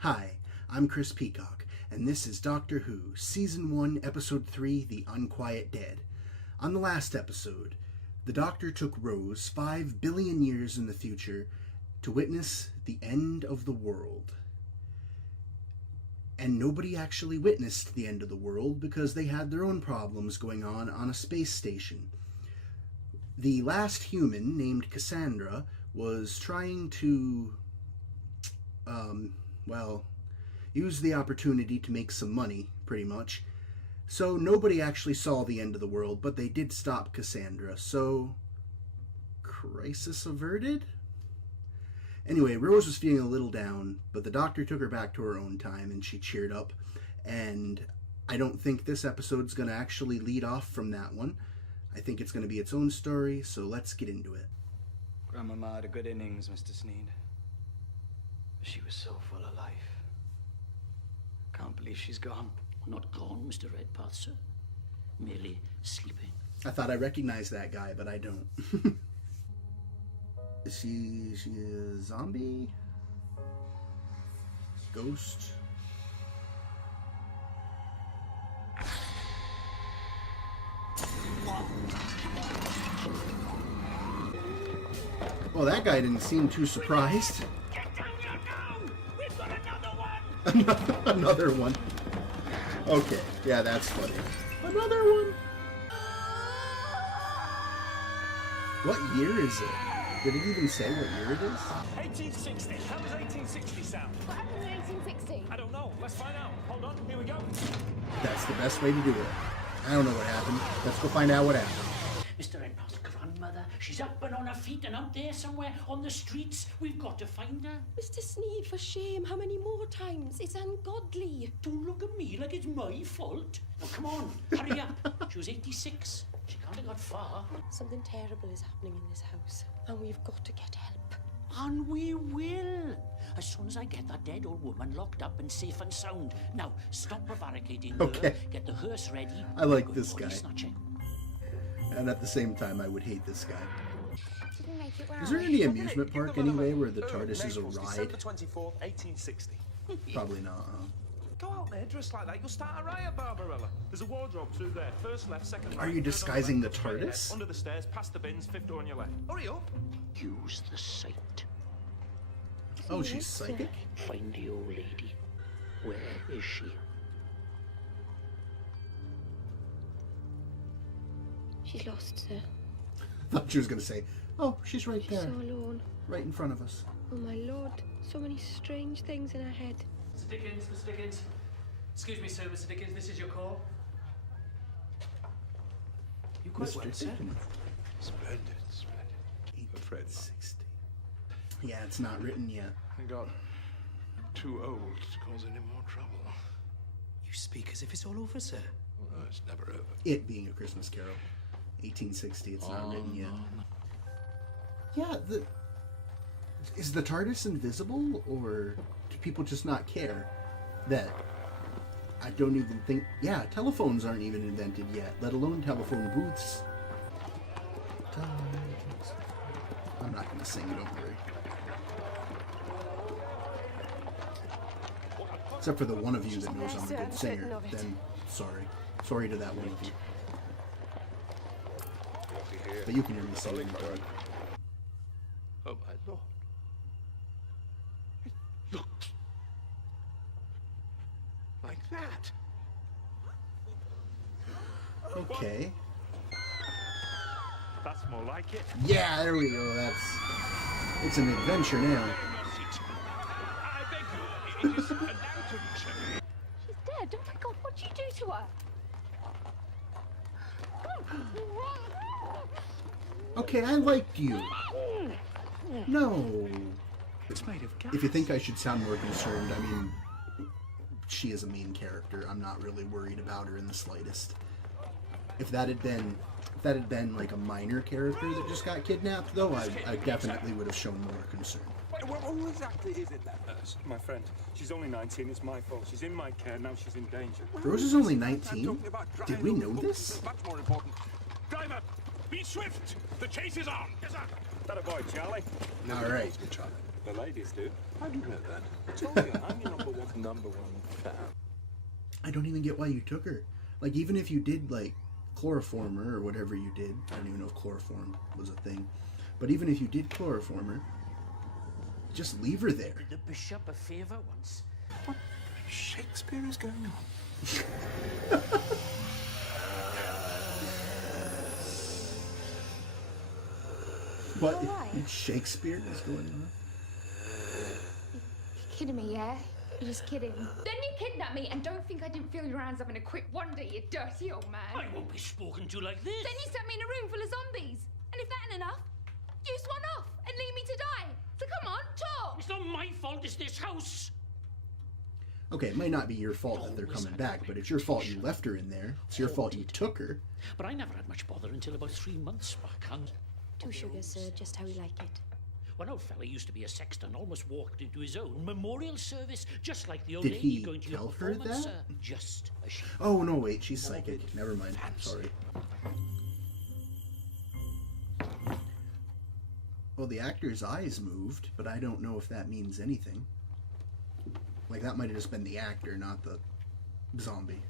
Hi, I'm Chris Peacock, and this is Doctor Who, Season 1, Episode 3, The Unquiet Dead. On the last episode, the Doctor took Rose 5 billion years in the future to witness the end of the world. And nobody actually witnessed the end of the world because they had their own problems going on a space station. The last human, named Cassandra, was trying to, use the opportunity to make some money, pretty much. So nobody actually saw the end of the world, but they did stop Cassandra, so crisis averted? Anyway, Rose was feeling a little down, but the Doctor took her back to her own time, and she cheered up, and I don't think this episode's going to actually lead off from that one. I think it's going to be its own story, so let's get into it. Grandmama had a good innings, Mr. Sneed. She was so full of life. Can't believe she's gone. Not gone, Mr. Redpath, sir. Merely sleeping. I thought I recognized that guy, but I don't. Is she a zombie? Ghost? Well, that guy didn't seem too surprised. Get down here now! We've got another one! Another one. Okay, yeah, that's funny. Another one. What year is it? Did it even say what year it is? 1860. How does 1860 sound? What happened in 1860? I don't know. Let's find out. Hold on. Here we go. That's the best way to do it. I don't know what happened. Let's go find out what happened. Mr. Redpath's grandmother, she's up and on her feet and out there somewhere on the streets. We've got to find her. Mr. Sneed, for shame, how many more times? It's ungodly. Don't look at me like it's my fault. Now, come on, hurry up. She was 86. She can't have got far. Something terrible is happening in this house, and we've got to get help. And we will. As soon as I get that dead old woman locked up and safe and sound. Now, stop prevaricating Okay. her. Get the hearse ready. I like We're this going guy. snatching. And at the same time, I would hate this guy. Didn't make it. Where Is are there we? any amusement park anyway where the TARDIS is a Naples, ride? December 24th, 1860. Probably not, huh? Go out there dressed like that. You'll start a riot, Barbarella. There's a wardrobe through there. First left, second right. Are you third on disguising left, the straight ahead, TARDIS? Under the stairs, past the bins, fifth door on your left. Hurry up. Use the sight. Oh, she's psychic? Find the old lady. Where is she? She's lost, sir. Thought she was going to say, oh, she's right She's there. so alone. Right in front of us. Oh, my lord. So many strange things in her head. Mr. Dickens, Mr. Dickens. Excuse me, sir, Mr. Dickens, this is your call. You quite Mr. well, sir. Dickens. Splendid, splendid. But Fred, 60. Yeah, it's not written yet. I got too old to cause any more trouble. You speak as if it's all over, sir. Well, it's never over. It being A Christmas Carol. 1860, it's not written yet. Yeah, is the TARDIS invisible, or do people just not care that I don't even think... Yeah, telephones aren't even invented yet, let alone telephone booths. I'm not going to sing, don't worry. Except for the one of you that knows I'm a good singer, then sorry. Sorry to that one of you. But you can hear me singing. Oh, my lord. It looked like that. Okay. That's more like it. Yeah, there we go. It's an adventure now. I beg you. It is an outrage. She's dead. Oh, my God. What'd you do to her? Okay, I liked you. No. It's made of gas. If you think I should sound more concerned, I mean, she is a main character. I'm not really worried about her in the slightest. If that had been like a minor character that just got kidnapped, though, I definitely would have shown more concern. What exactly is it that nurse? My friend, she's only 19, it's my fault. She's in my care, now she's in danger. Rose is only 19? Did we know this? Much more important. Driver, be swift. The chase is on. Yes, sir. That a boy, Charlie? All right. Charlie. The ladies do. How do you know that? I told you, I'm your number #1 fan. I don't even get why you took her. Like, even if you did, like, chloroform her or whatever you did, I don't even know if chloroform was a thing, but even if you did chloroform her, just leave her there. Did the bishop a favour once? What Shakespeare is going on? What alright? Shakespeare is going on? You're kidding me, yeah? You're just kidding. Then you kidnapped me and don't think I didn't feel your hands up in a quick wonder, you dirty old man. I won't be spoken to like this. Then you sent me in a room full of zombies. And if that ain't enough, you swan off and leave me to die. So come on, talk. It's not my fault, it's this house. Okay, it might not be your fault that they're coming back, but it's your fault you left her in there. It's your fault you took her. But I never had much bother until about 3 months back. And 2 sugars, sir, just how we like it. one old fella used to be a sexton, almost walked into his own memorial service, just like the old Did lady he going to your tell her performance, that? just as she... Oh, no, wait, she's psychic. Never mind. Sorry. Well, the actor's eyes moved, but I don't know if that means anything. Like, that might have just been the actor, not the zombie.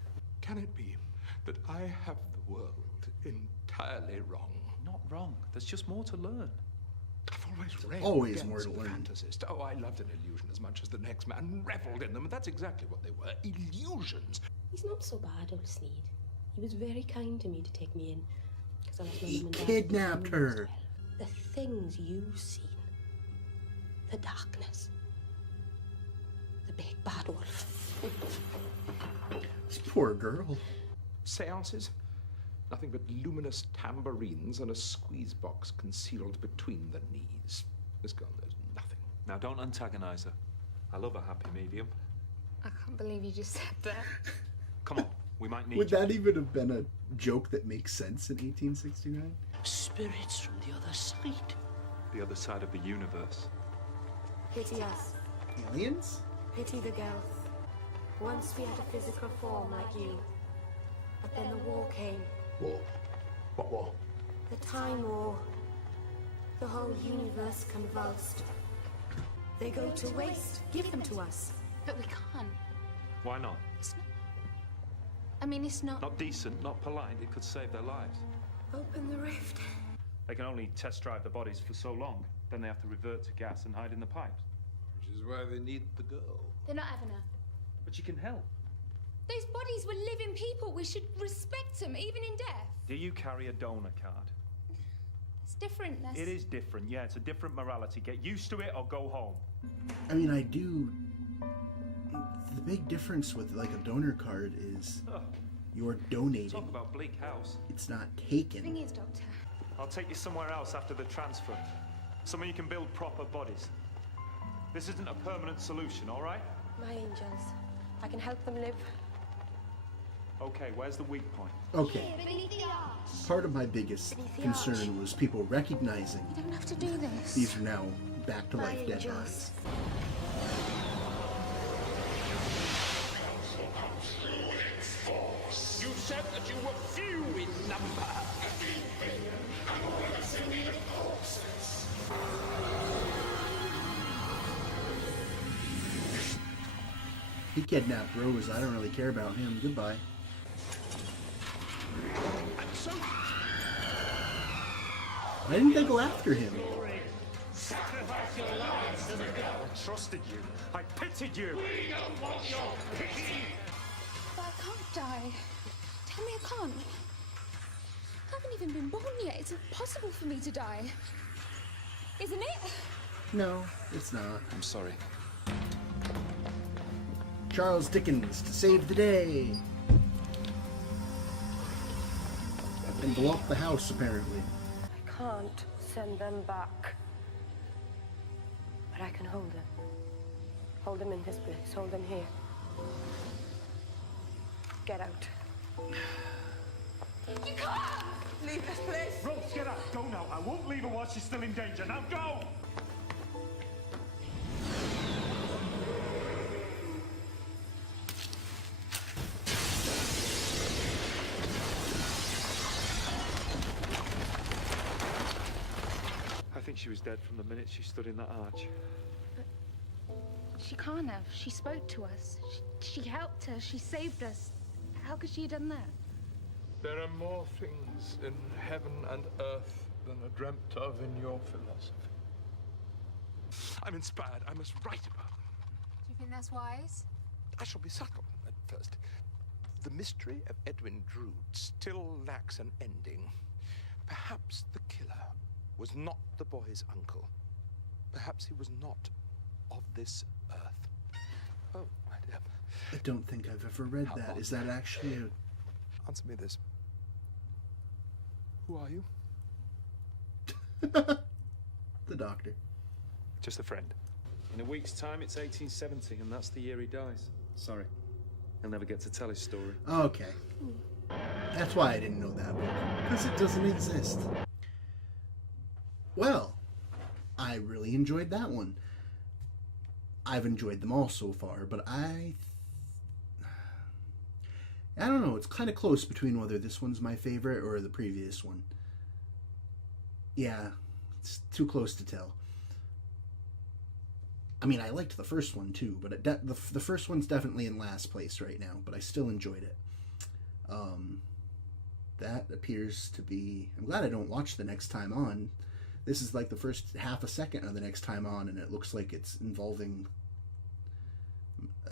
Can it be that I have the world entirely wrong? Not wrong. There's just more to learn. I've always read always against more to the learn. fantasist. Oh, I loved an illusion as much as the next man and revelled in them, and that's exactly what they were. Illusions. He's not so bad, old Sneed. He was very kind to me to take me in. Because I lost my He mum and dad kidnapped before me as her. well. The things you've seen. The darkness. The big bad wolf. This poor girl. Seances? Nothing but luminous tambourines and a squeeze box concealed between the knees. This girl knows nothing. Now, don't antagonize her. I love a happy medium. I can't believe you just said that. Come on, we might need Would you. that even have been a joke that makes sense in 1869? Spirits from the other side. The other side of the universe. Pity us. Aliens? Pity the girls. Once we had a physical form like you. But then the war came. War. What war? The Time War. The whole universe convulsed. They go to waste. Give them to us. But we can't. Why not? It's not... I mean, it's not... Not decent, not polite. It could save their lives. Open the rift. They can only test drive the bodies for so long. Then they have to revert to gas and hide in the pipes. Which is why they need the girl. They're not having her. But you can help. Those bodies were living people. We should respect them, even in death. Do you carry a donor card? It's different. That's... It is different, yeah. It's a different morality. Get used to it or go home. I mean, I do... The big difference with, like, a donor card is Ugh. you're donating. Talk about bleak house. It's not The taken. thing is, Doctor, I'll take you somewhere else after the transfer. Somewhere you can build proper bodies. This isn't a permanent solution, all right? My angels. I can help them live. Okay, where's the weak point? Okay, beneath the arch. part of my biggest concern was people recognizing You don't have to do this. these are now back to My life dead angels. bodies. You said that you were few in number. He kidnapped Rose. I don't really care about him. Goodbye. Why didn't they go after him? I trusted you. I pitied you. But I can't die. Tell me I can't. I haven't even been born yet. It's impossible for me to die. Isn't it? No, it's not. I'm sorry. Charles Dickens to save the day. And blow up the house, apparently. I can't send them back. But I can hold them. Hold them in this place. Hold them here. Get out. You can't! Leave this place. Rose, get out. Go now. I won't leave her while she's still in danger. Now go! I think she was dead from the minute she stood in that arch. She can't have. She spoke to us. She helped us. She saved us. How could she have done that? There are more things in heaven and earth than are dreamt of in your philosophy. I'm inspired. I must write about them. Do you think that's wise? I shall be subtle at first. The mystery of Edwin Drood still lacks an ending. Perhaps the killer was not the boy's uncle. Perhaps he was not of this earth. Oh, my dear. I don't think I've ever read that. Is that actually a... Answer me this. Who are you? The Doctor. Just a friend. In a week's time, it's 1870, and that's the year he dies. Sorry. He'll never get to tell his story. Okay. That's why I didn't know that book. Because it doesn't exist. Well, I really enjoyed that one. I've enjoyed them all so far, but I don't know. It's kind of close between whether this one's my favorite or the previous one. Yeah, it's too close to tell. I mean, I liked the first one too, but the first one's definitely in last place right now, but I still enjoyed it. That appears to be... I'm glad I don't watch the next time on. This is like the first half a second of the next time on, and it looks like it's involving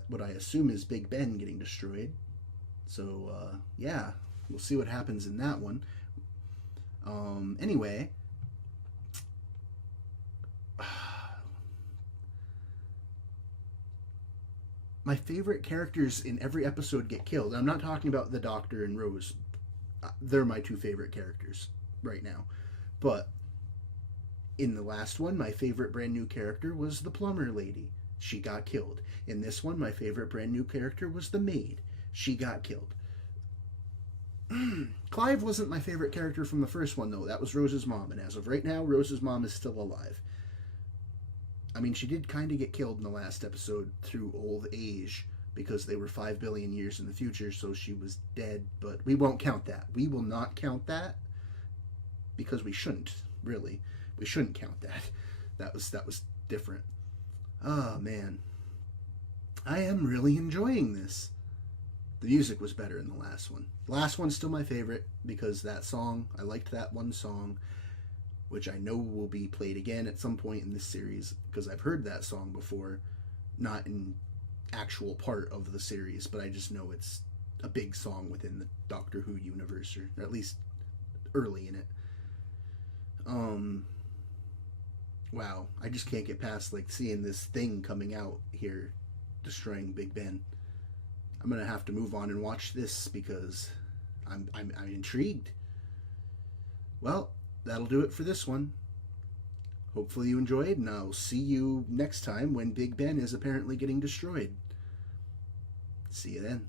what I assume is Big Ben getting destroyed. So, yeah, we'll see what happens in that one. Anyway... my favorite characters in every episode get killed. I'm not talking about the Doctor and Rose. They're my two favorite characters right now. But in the last one, my favorite brand new character was the plumber lady. She got killed. In this one, my favorite brand new character was the maid. She got killed. Clive wasn't my favorite character from the first one, though. That was Rose's mom. And as of right now, Rose's mom is still alive. I mean, she did kind of get killed in the last episode through old age because they were 5 billion years in the future, so she was dead, but we won't count that. We will not count that because we shouldn't, really. We shouldn't count that. That was different. Oh, man. I am really enjoying this. The music was better in the last one. The last one's still my favorite because that song, I liked that one song, which I know will be played again at some point in this series, because I've heard that song before, not in actual part of the series, but I just know it's a big song within the Doctor Who universe, or at least early in it. Wow, I just can't get past like seeing this thing coming out here, destroying Big Ben. I'm gonna have to move on and watch this because I'm intrigued. Well, that'll do it for this one. Hopefully you enjoyed, and I'll see you next time when Big Ben is apparently getting destroyed. See you then.